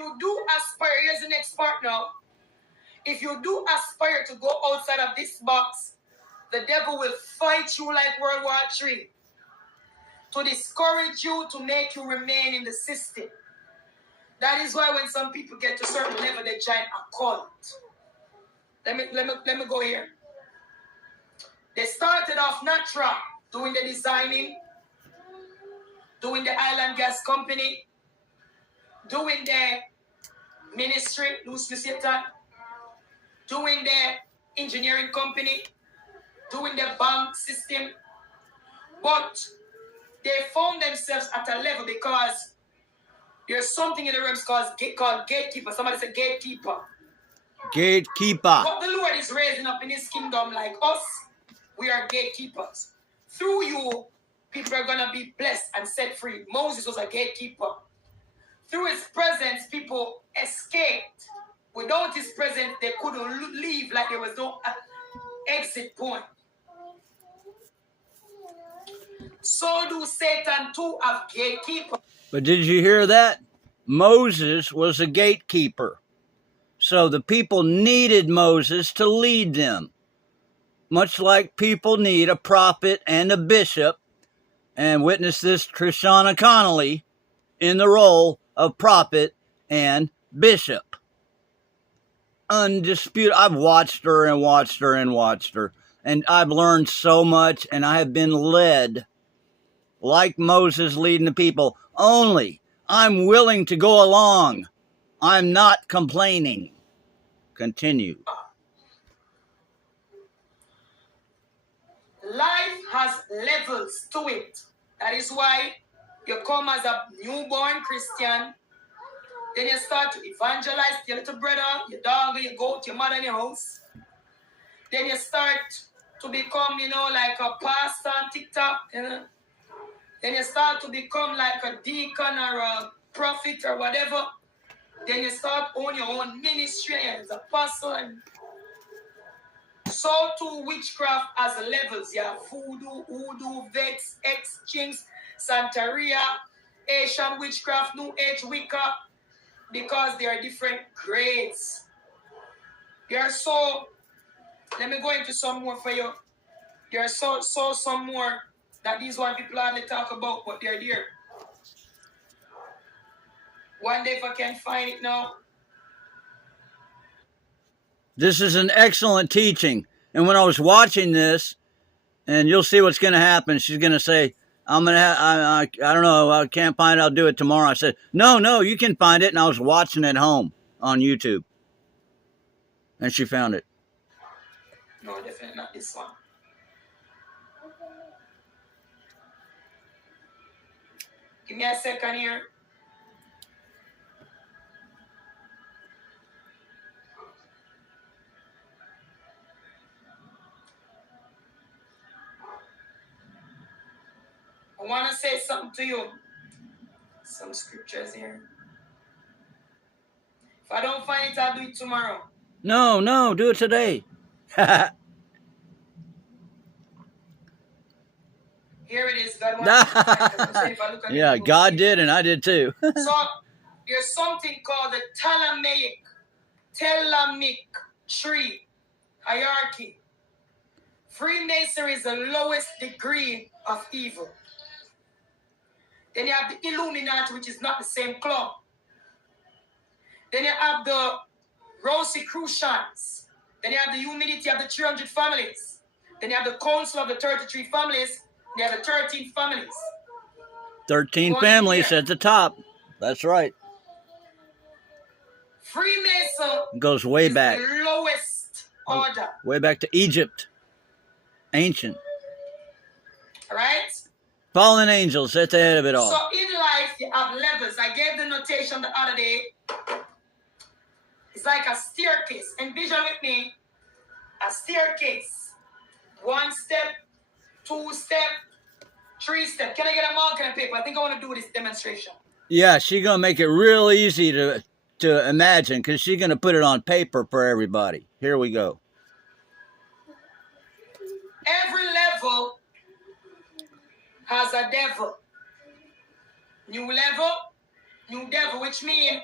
you do aspire, here's the next part now. If you do aspire to go outside of this box, the devil will fight you like World War III to discourage you, to make you remain in the system. That is why when some people get to a certain level, they join a cult. Let me go here. They started off natural, doing the designing, doing the island gas company, doing the ministry, loosely Satan, doing the engineering company, doing the bank system. But they found themselves at a level because there's something in the realms called gatekeeper. Somebody said gatekeeper. Gatekeeper. What the Lord is raising up in his kingdom like us, we are gatekeepers. Through you, people are going to be blessed and set free. Moses was a gatekeeper. Through his presence, people escaped. Without his presence, they couldn't leave, like there was no exit point. So do Satan too have gatekeepers. But did you hear that? Moses was a gatekeeper. So the people needed Moses to lead them. Much like people need a prophet and a bishop. And witness this Trishawna Connolly in the role of prophet and bishop. Undisputed. I've watched her and watched her and watched her. And I've learned so much, and I have been led like Moses leading the people. Only I'm willing to go along. I'm not complaining. Continue. Life has levels to it. That is why you come as a newborn Christian. Then you start to evangelize your little brother, your dog, your goat, your mother in your house. Then you start to become, like a pastor on TikTok. Then you start to become like a deacon or a prophet or whatever. Then you start on your own ministry as a pastor. And so too witchcraft has levels. You have voodoo, hoodoo, vex, X-Chinks, Santeria, Asian witchcraft, New Age Wicca, because they are different grades. There are so, let me go into some more for you. There are some more that these one people hardly talk about, but they're there. One day if I can find it now. This is an excellent teaching. And when I was watching this, and you'll see what's going to happen, she's going to say, I don't know, I can't find it, I'll do it tomorrow. I said, no, you can find it. And I was watching it home on YouTube. And she found it. No, definitely not this one. Give me a second here. I want to say something to you. Some scriptures here. If I don't find it, I'll do it tomorrow. No, do it today. Here it is. God wants to yeah, God did, and I did too. So there's something called the Thelemic tree hierarchy. Freemasonry is the lowest degree of evil. Then you have the Illuminati, which is not the same club. Then you have the Rosicrucians. Then you have the humidity of the 300 families. Then you have the council of the 33 families. Then you have the 13 families. 13 families at the top. That's right. Freemason goes way back. The lowest order. Way back to Egypt. Ancient. All right? Fallen angels at the head of it all. So in life, you have levels. I gave the notation the other day. It's like a staircase. Envision with me a staircase. 1 step, 2 step, 3 step. Can I get a marker and paper? I think I want to do this demonstration. Yeah, she's going to make it real easy to imagine because she's going to put it on paper for everybody. Here we go. Every level has a devil. New level, new devil, which means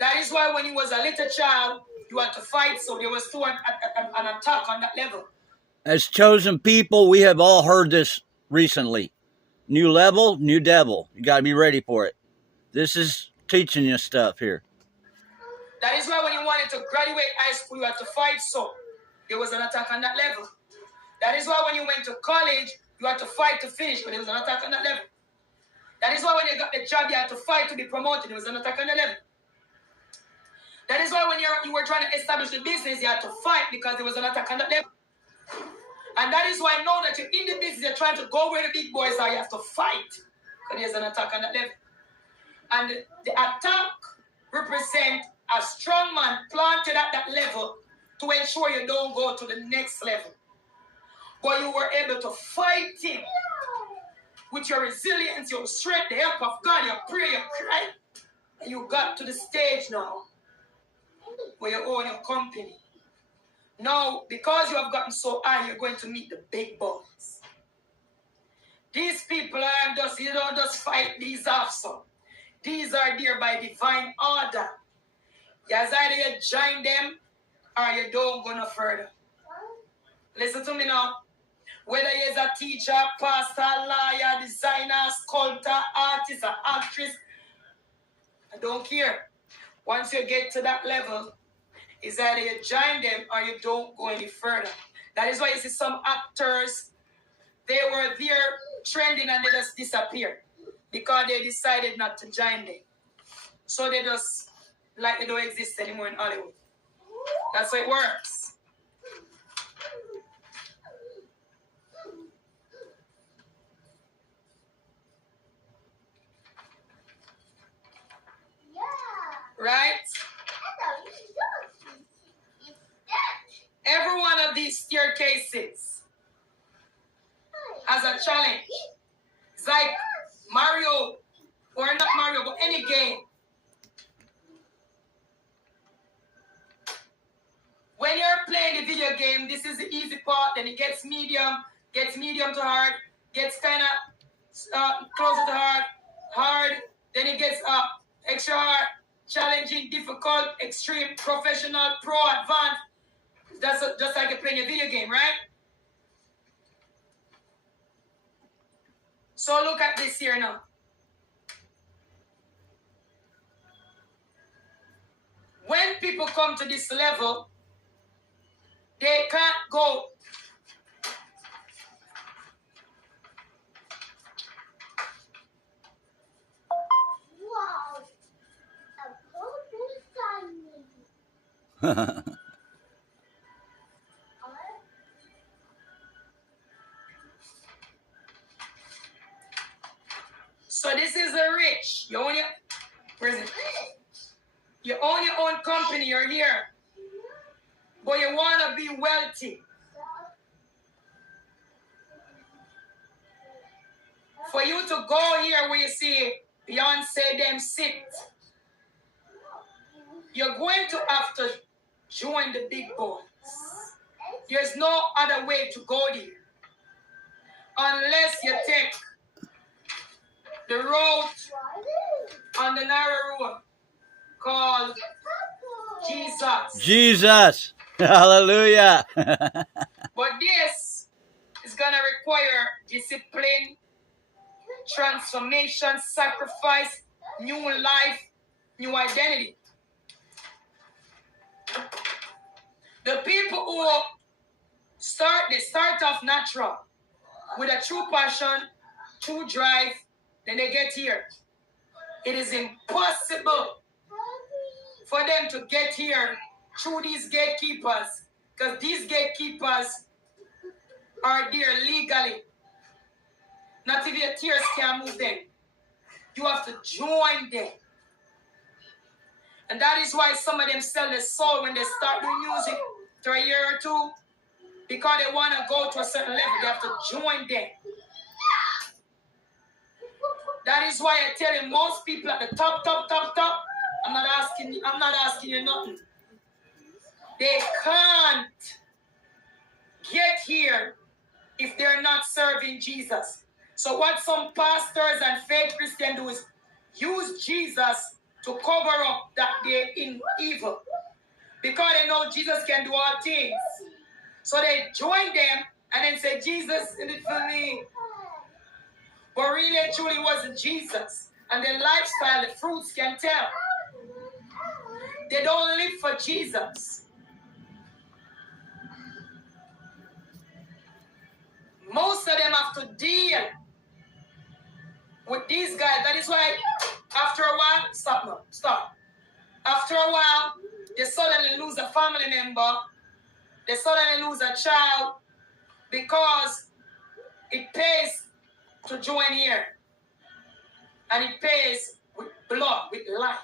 That is why when you was a little child, you had to fight, so there was still an attack on that level. As chosen people, we have all heard this recently. New level, new devil. You got to be ready for it. This is teaching you stuff here. That is why when you wanted to graduate high school, you had to fight, so there was an attack on that level. That is why when you went to college, you had to fight to finish, but there was an attack on that level. That is why when you got the job, you had to fight to be promoted. There was an attack on the level. That is why when you were trying to establish the business, you had to fight because there was an attack on that level. And that is why now that you're in the business, you're trying to go where the big boys are, you have to fight because there's an attack on that level. And the attack represents a strong man planted at that level to ensure you don't go to the next level. But you were able to fight him with your resilience, your strength, the help of God, your prayer, your cry. And you got to the stage now where you own your company. Now, because you have gotten so high, you're going to meet the big boys. These people are just, you don't just fight these off, so. These are there by divine order. Yes, either you join them or you don't go no further. Listen to me now. Whether you're a teacher, pastor, lawyer, designer, sculptor, artist, or actress, I don't care. Once you get to that level, it's either you join them or you don't go any further. That is why you see some actors, they were there trending and they just disappeared because they decided not to join them. So they just, like they don't exist anymore in Hollywood. That's how it works. Right? Every one of these staircases has a challenge. It's like Mario, or not Mario, but any game. When you're playing the video game, this is the easy part, then it gets medium to hard, gets kind of closer to hard, then it gets extra hard, challenging, difficult, extreme, professional, pro, advanced. That's just like you're playing a video game, right? So look at this here now. When people come to this level, they can't go. Wow. So this is the rich. You own your, where is it? You own your own company, you're here. But you want to be wealthy. For you to go here where you see Beyonce them sit, you're going to have to join the big boys. There's no other way to go there. Unless you take the road on the narrow road called Jesus. Jesus. Hallelujah. But this is going to require discipline, transformation, sacrifice, new life, new identity. The people who they start off natural with a true passion, true drive, then they get here. It is impossible for them to get here through these gatekeepers, because these gatekeepers are there legally. Not if your tears can't move them. You have to join them. And that is why some of them sell their soul when they start doing music for a year or two, because they want to go to a certain level. They have to join them. That is why I tell you, most people at the top, I'm not asking you nothing. They can't get here if they're not serving Jesus. So what some pastors and fake Christians do is use Jesus to cover up that they're in evil. Because they know Jesus can do all things. So they join them and then say, Jesus did it for me. But really and truly it wasn't Jesus. And their lifestyle, the fruits can tell. They don't live for Jesus. Most of them have to deal with these guys. That is why after a while, stop. After a while, they suddenly lose a family member. They suddenly lose a child because it pays to join here. And it pays with blood, with life.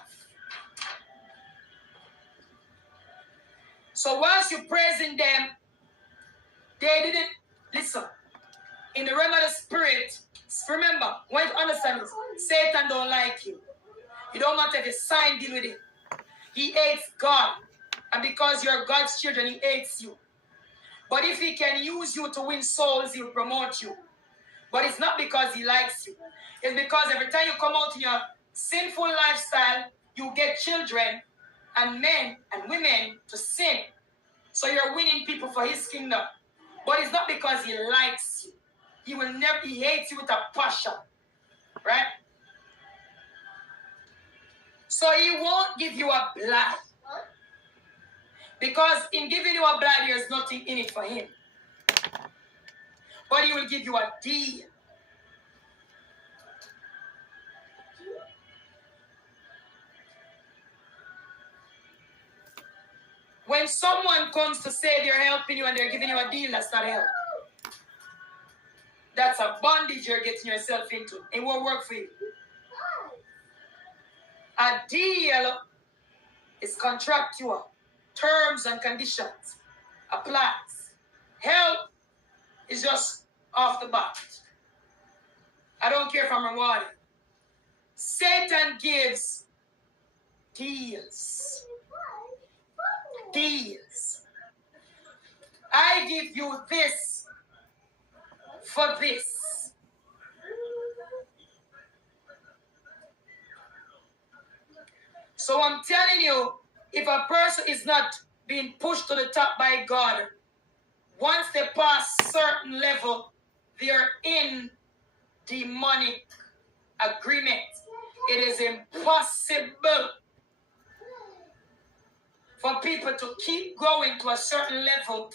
So whilst you're praising them, they didn't listen. In the realm of the spirit, remember, when you understand this, Satan don't like you. You don't matter if you sign deal with him. He hates God. And because you're God's children, he hates you. But if he can use you to win souls, he'll promote you. But it's not because he likes you. It's because every time you come out in your sinful lifestyle, you get children and men and women to sin. So you're winning people for his kingdom. But it's not because he likes you. He hates you with a passion. Right? So he won't give you a blood. Because in giving you a blood, there's nothing in it for him. But he will give you a deal. When someone comes to say they're helping you and they're giving you a deal, that's not help. That's a bondage you're getting yourself into. It won't work for you. A deal is contractual. Terms and conditions applies. Help is just off the bat. I don't care if I'm rewarded. Satan gives deals. Deals. I give you this for this. So I'm telling you, if a person is not being pushed to the top by God, once they pass certain level, they're in demonic agreement. It is impossible for people to keep going to a certain level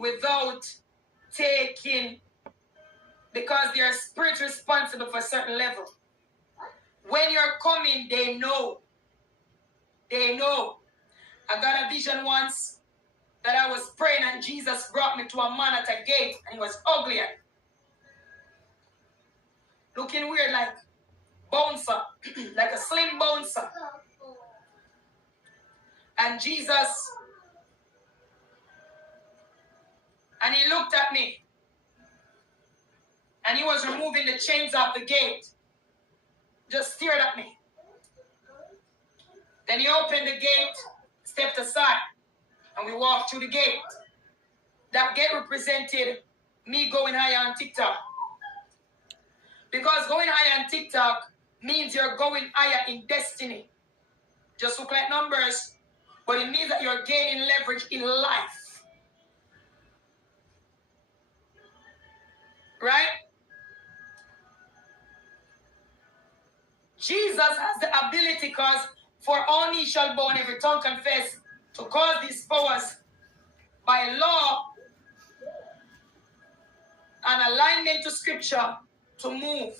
without taking, because they are spirit responsible for a certain level. When you're coming, they know. They know. I got a vision once that I was praying and Jesus brought me to a man at a gate and he was ugly. Looking weird, like bouncer, like a slim bouncer. And Jesus, and he looked at me. And he was removing the chains off the gate. Just stared at me. Then he opened the gate, stepped aside, and we walked through the gate. That gate represented me going higher on TikTok. Because going higher on TikTok means you're going higher in destiny. Just look like numbers, but it means that you're gaining leverage in life. Right? Jesus has the ability, because for all knee shall bow and every tongue confess, to cause these powers by law and alignment to scripture to move.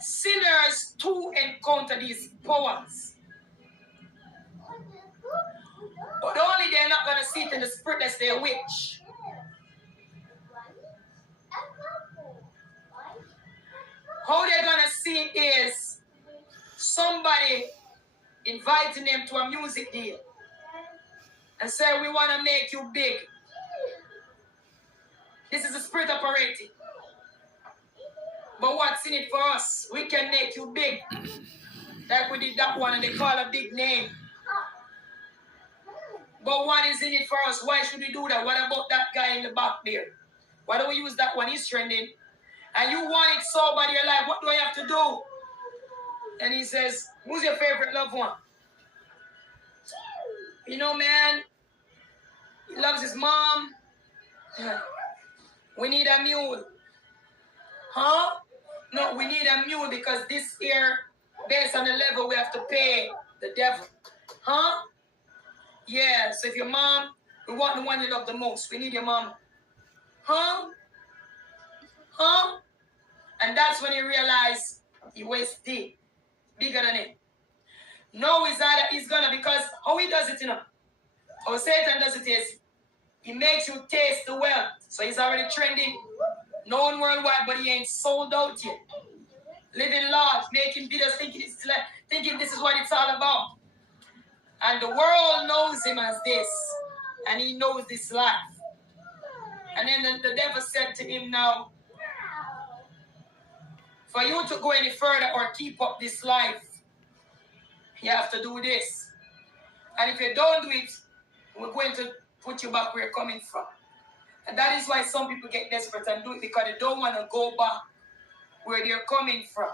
Sinners too encounter these powers. But only they're not going to see it in the spirit that's their witch. How they're going to see it is somebody inviting them to a music deal and say, we want to make you big. This is the spirit operating. But what's in it for us? We can make you big. Like we did that one and they call a big name. But what is in it for us? Why should we do that? What about that guy in the back there? Why don't we use that one? He's trending. And you want it so bad, you're like, what do I have to do? And he says, who's your favorite loved one? You know, man, he loves his mom. We need a mule. Huh? No, we need a mule because this year, based on the level, we have to pay the devil. Huh? Yeah, so if your mom, we want the one you love the most. We need your mom. Huh? Huh? And that's when he realized he was deep, bigger than him. No, he's gonna, because how he does it, you know, how Satan does it is, he makes you taste the wealth. So he's already trending, known worldwide, but he ain't sold out yet. Living large, making videos, thinking this is what it's all about. And the world knows him as this, and he knows this life. And then the devil said to him, now, for you to go any further or keep up this life, you have to do this. And if you don't do it, we're going to put you back where you're coming from. And that is why some people get desperate and do it, because they don't want to go back where they're coming from.